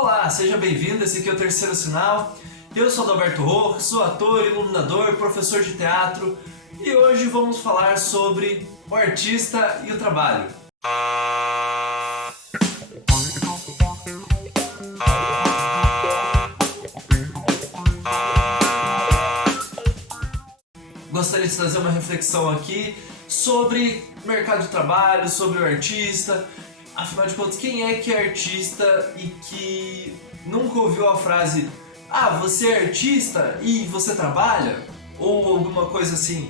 Olá, seja bem-vindo, esse aqui é o Terceiro Sinal. Eu sou Adalberto Rojas, sou ator, iluminador, professor de teatro e hoje vamos falar sobre o artista e o trabalho. Gostaria de trazer uma reflexão aqui sobre o mercado de trabalho, sobre o artista. Afinal de contas, quem é que é artista e que nunca ouviu a frase você é artista e você trabalha? Ou alguma coisa assim,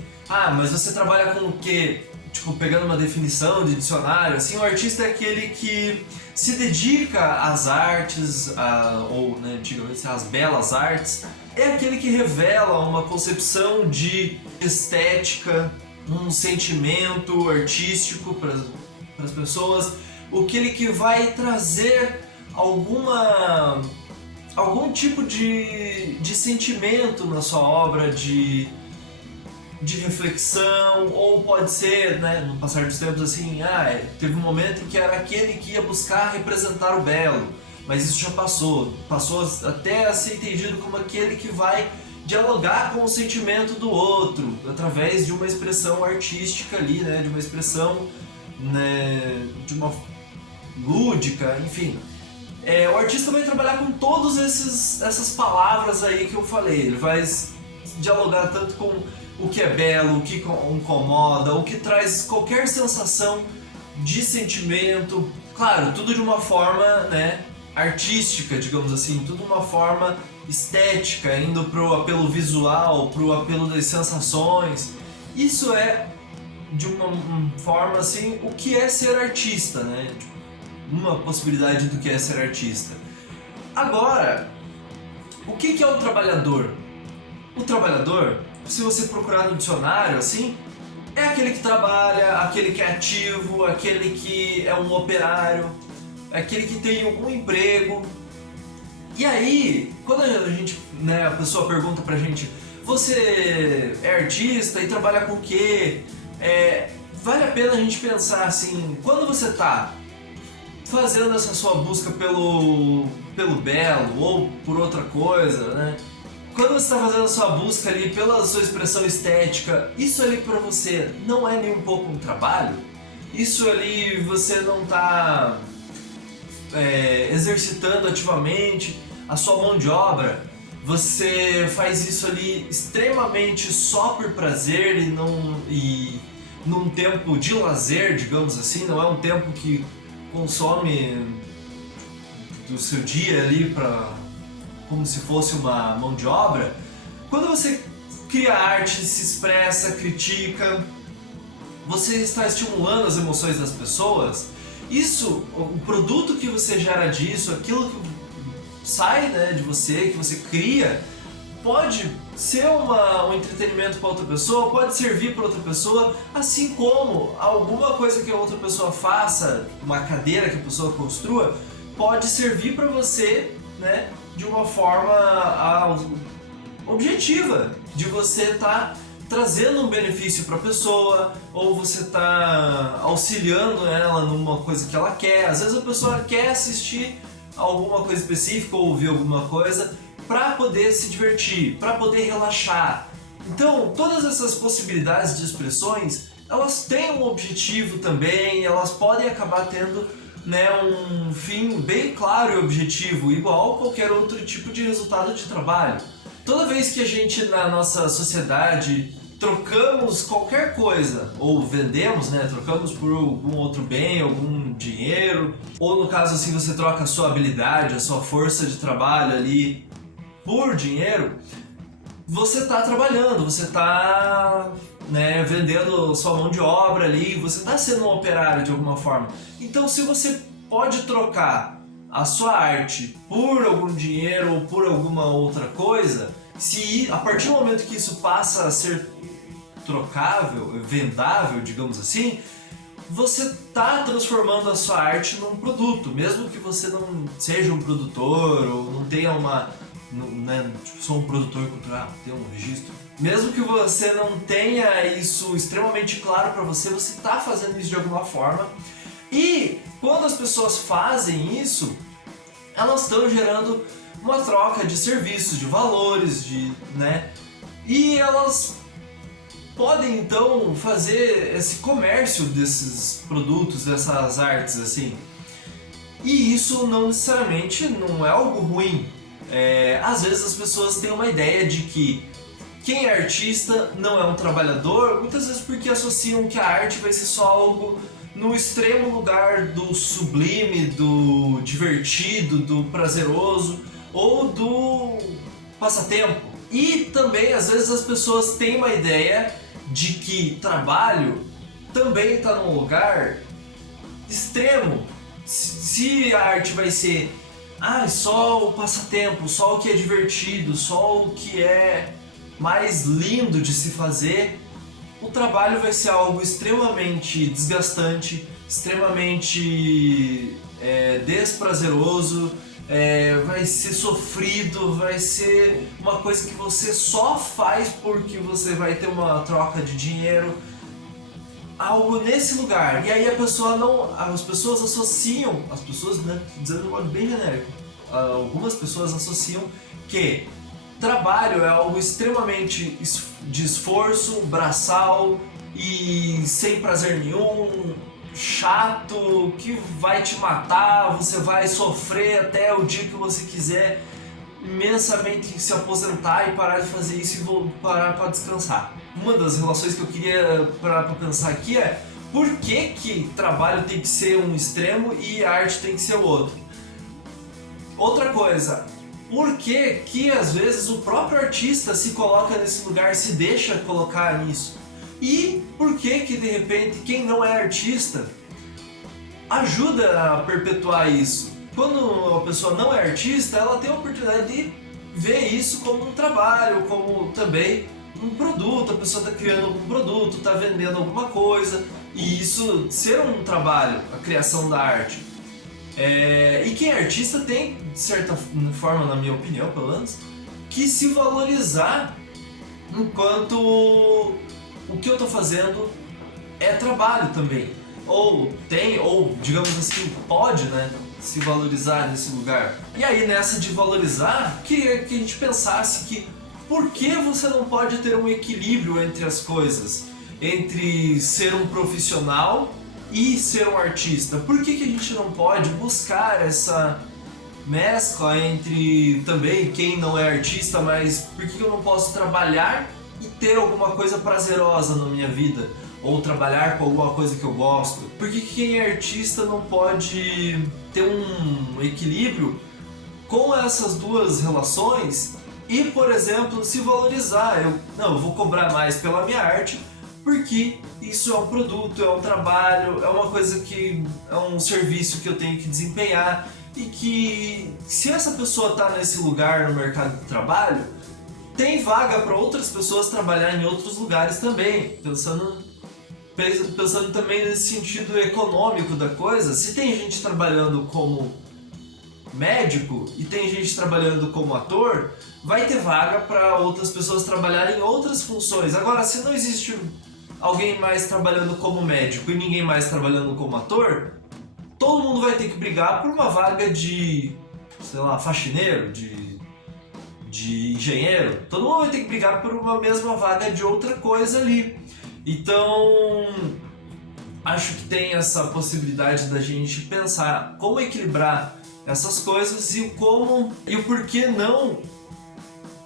mas você trabalha com o quê? Tipo, pegando uma definição de dicionário, assim, o artista é aquele que se dedica às artes, ou antigamente às belas artes, é aquele que revela uma concepção de estética, um sentimento artístico para as pessoas, aquele que vai trazer algum tipo de sentimento na sua obra, de reflexão, ou pode ser, no passar dos tempos, assim, teve um momento em que era aquele que ia buscar representar o belo, mas isso já passou até a ser entendido como aquele que vai dialogar com o sentimento do outro, através de uma expressão artística ali, de uma expressão, de uma lúdica, enfim. O artista vai trabalhar com todas essas palavras aí que eu falei, ele vai dialogar tanto com o que é belo, o que incomoda, o que traz qualquer sensação de sentimento, claro, tudo de uma forma, artística, digamos assim, tudo de uma forma estética, indo pro apelo visual, pro apelo das sensações. Isso é, de uma forma assim, o que é ser artista, uma possibilidade do que é ser artista. Agora, o que é o trabalhador? O trabalhador, se você procurar no dicionário, assim, é aquele que trabalha, aquele que é ativo, aquele que é um operário, aquele que tem algum emprego. E aí, quando a pessoa pergunta pra gente, você é artista e trabalha com o quê? Vale a pena a gente pensar assim, quando você tá fazendo essa sua busca pelo belo ou por outra coisa, quando você está fazendo a sua busca ali pela sua expressão estética, isso ali para você não é nem um pouco um trabalho? Isso ali você não está exercitando ativamente a sua mão de obra? Você faz isso ali extremamente só por prazer e num tempo de lazer, digamos assim, não é um tempo que consome do seu dia ali como se fosse uma mão de obra. Quando você cria arte, se expressa, critica, você está estimulando as emoções das pessoas. Isso, o produto que você gera disso, aquilo que sai de você, que você cria, pode ser um entretenimento para outra pessoa, pode servir para outra pessoa, assim como alguma coisa que a outra pessoa faça, uma cadeira que a pessoa construa, pode servir para você, de uma forma objetiva, de você estar trazendo um benefício para a pessoa, ou você está auxiliando ela numa coisa que ela quer. Às vezes a pessoa quer assistir alguma coisa específica ou ouvir alguma coisa para poder se divertir, para poder relaxar. Então, todas essas possibilidades de expressões, elas têm um objetivo também, elas podem acabar tendo um fim bem claro e objetivo, igual a qualquer outro tipo de resultado de trabalho. Toda vez que a gente, na nossa sociedade, trocamos qualquer coisa, ou vendemos, trocamos por algum outro bem, algum dinheiro, ou no caso assim você troca a sua habilidade, a sua força de trabalho ali por dinheiro, você está trabalhando, você está vendendo sua mão de obra ali, você está sendo um operário de alguma forma. Então, se você pode trocar a sua arte por algum dinheiro ou por alguma outra coisa, se a partir do momento que isso passa a ser trocável, vendável, digamos assim, você está transformando a sua arte num produto, mesmo que você não seja um produtor ou não tenha sou um produtor cultural, tenho um registro. Mesmo que você não tenha isso extremamente claro para você, você está fazendo isso de alguma forma. E quando as pessoas fazem isso, elas estão gerando uma troca de serviços, de valores, né? E elas podem então fazer esse comércio desses produtos, dessas artes assim. E isso não necessariamente não é algo ruim. Às vezes as pessoas têm uma ideia de que quem é artista não é um trabalhador, muitas vezes porque associam que a arte vai ser só algo no extremo lugar do sublime, do divertido, do prazeroso ou do passatempo. E também às vezes as pessoas têm uma ideia de que trabalho também está num lugar extremo. Se a arte vai ser só o passatempo, só o que é divertido, só o que é mais lindo de se fazer, o trabalho vai ser algo extremamente desgastante, extremamente desprazeroso, vai ser sofrido, vai ser uma coisa que você só faz porque você vai ter uma troca de dinheiro, algo nesse lugar. E aí as pessoas associam, né, dizendo de modo bem genérico, algumas pessoas associam que trabalho é algo extremamente de esforço, braçal e sem prazer nenhum, chato, que vai te matar, você vai sofrer até o dia que você quiser imensamente se aposentar e parar de fazer isso e parar para descansar. Uma das relações que eu queria parar para pensar aqui é por que trabalho tem que ser um extremo e a arte tem que ser o outro. Outra coisa, por que às vezes o próprio artista se coloca nesse lugar, se deixa colocar nisso? E por que de repente quem não é artista ajuda a perpetuar isso? Quando a pessoa não é artista, ela tem a oportunidade de ver isso como um trabalho, como também um produto, a pessoa está criando algum produto, está vendendo alguma coisa, e isso ser um trabalho, a criação da arte. E quem é artista tem, de certa forma, na minha opinião, pelo menos, que se valorizar enquanto o que eu estou fazendo é trabalho também. Ou digamos assim, pode, né, se valorizar nesse lugar. E aí, nessa de valorizar, queria que a gente pensasse que por que você não pode ter um equilíbrio entre as coisas? Entre ser um profissional e ser um artista. Por que a gente não pode buscar essa mescla entre também quem não é artista, mas por que eu não posso trabalhar e ter alguma coisa prazerosa na minha vida? Ou trabalhar com alguma coisa que eu gosto? Por que quem é artista não pode ter um equilíbrio com essas duas relações e, por exemplo, se valorizar? Eu vou cobrar mais pela minha arte porque isso é um produto, é um trabalho, é uma coisa que é um serviço que eu tenho que desempenhar e que se essa pessoa está nesse lugar no mercado de trabalho, tem vaga para outras pessoas trabalhar em outros lugares também, pensando também nesse sentido econômico da coisa. Se tem gente trabalhando como médico e tem gente trabalhando como ator, vai ter vaga para outras pessoas trabalharem em outras funções. Agora, se não existe alguém mais trabalhando como médico e ninguém mais trabalhando como ator, todo mundo vai ter que brigar por uma vaga de, sei lá, faxineiro, de engenheiro. Todo mundo vai ter que brigar por uma mesma vaga de outra coisa ali. Então, acho que tem essa possibilidade da gente pensar como equilibrar essas coisas e o porquê não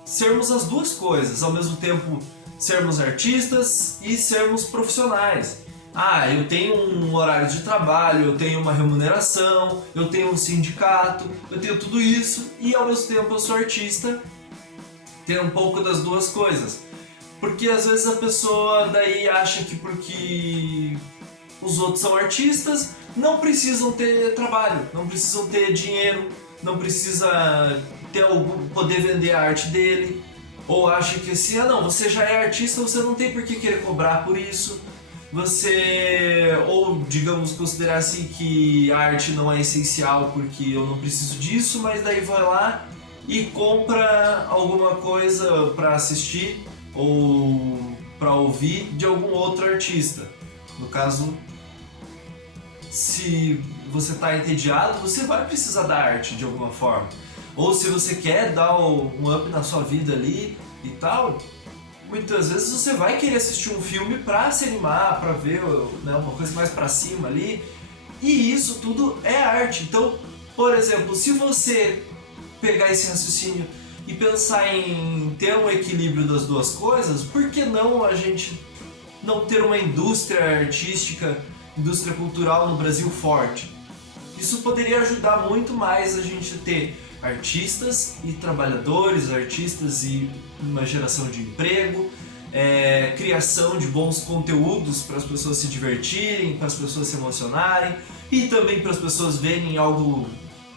sermos as duas coisas, ao mesmo tempo sermos artistas e sermos profissionais. Eu tenho um horário de trabalho, eu tenho uma remuneração, eu tenho um sindicato, eu tenho tudo isso e ao mesmo tempo eu sou artista, ter um pouco das duas coisas. Porque às vezes a pessoa daí acha que porque os outros são artistas, não precisam ter trabalho, não precisam ter dinheiro, não precisa poder vender a arte dele, ou acha que assim, você já é artista, você não tem por que querer cobrar por isso, ou digamos, considerar assim que a arte não é essencial porque eu não preciso disso, mas daí vai lá e compra alguma coisa para assistir ou para ouvir de algum outro artista. No caso, se você está entediado, você vai precisar da arte de alguma forma. Ou se você quer dar um up na sua vida ali e tal, muitas vezes você vai querer assistir um filme para se animar, para ver, né, uma coisa mais para cima ali. E isso tudo é arte. Então, por exemplo, se você pegar esse raciocínio e pensar em ter um equilíbrio das duas coisas, por que não a gente não ter uma indústria artística, indústria cultural no Brasil forte? Isso poderia ajudar muito mais a gente ter artistas e trabalhadores, artistas e uma geração de emprego, criação de bons conteúdos para as pessoas se divertirem, para as pessoas se emocionarem e também para as pessoas verem algo,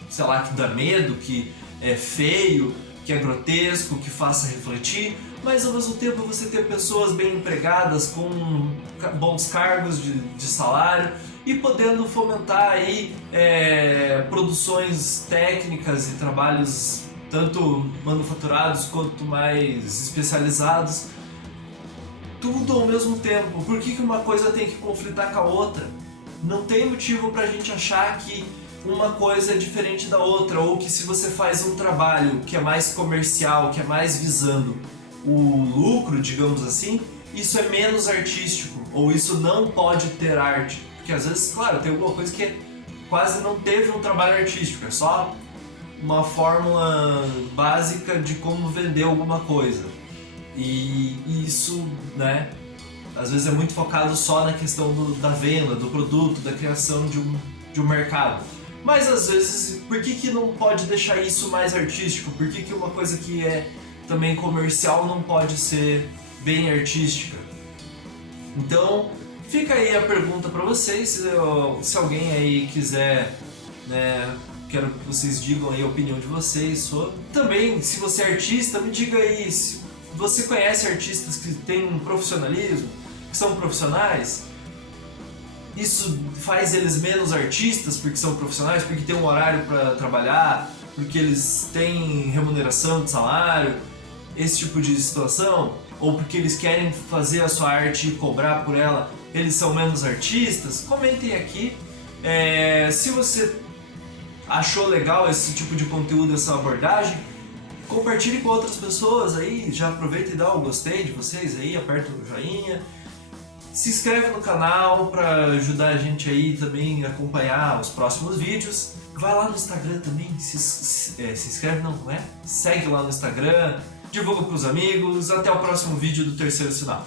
sei lá, que dá medo, que é feio, que é grotesco, que faça refletir, mas ao mesmo tempo você ter pessoas bem empregadas com bons cargos de salário e podendo fomentar aí produções técnicas e trabalhos tanto manufaturados quanto mais especializados, tudo ao mesmo tempo. Por que uma coisa tem que conflitar com a outra? Não tem motivo pra gente achar que uma coisa é diferente da outra, ou que se você faz um trabalho que é mais comercial, que é mais visando o lucro, digamos assim, isso é menos artístico, ou isso não pode ter arte. Porque às vezes, claro, tem alguma coisa que quase não teve um trabalho artístico, é só uma fórmula básica de como vender alguma coisa. E isso, né, às vezes é muito focado só na questão da venda, do produto, da criação de um mercado. Mas às vezes, por que não pode deixar isso mais artístico? Por que uma coisa que é também comercial não pode ser bem artística? Então, fica aí a pergunta para vocês, se alguém aí quiser, né, quero que vocês digam aí a opinião de vocês sobre. Também, se você é artista, me diga aí, se você conhece artistas que têm um profissionalismo, que são profissionais? Isso faz eles menos artistas porque são profissionais, porque tem um horário para trabalhar, porque eles têm remuneração de salário, esse tipo de situação? Ou porque eles querem fazer a sua arte e cobrar por ela, eles são menos artistas? Comentem aqui. Se você achou legal esse tipo de conteúdo, essa abordagem, compartilhe com outras pessoas aí, já aproveita e dá o gostei de vocês aí, aperta o joinha. Se inscreve no canal para ajudar a gente aí também a acompanhar os próximos vídeos. Vai lá no Instagram também, se inscreve, não é? Segue lá no Instagram, divulga pros amigos. Até o próximo vídeo do Terceiro Sinal.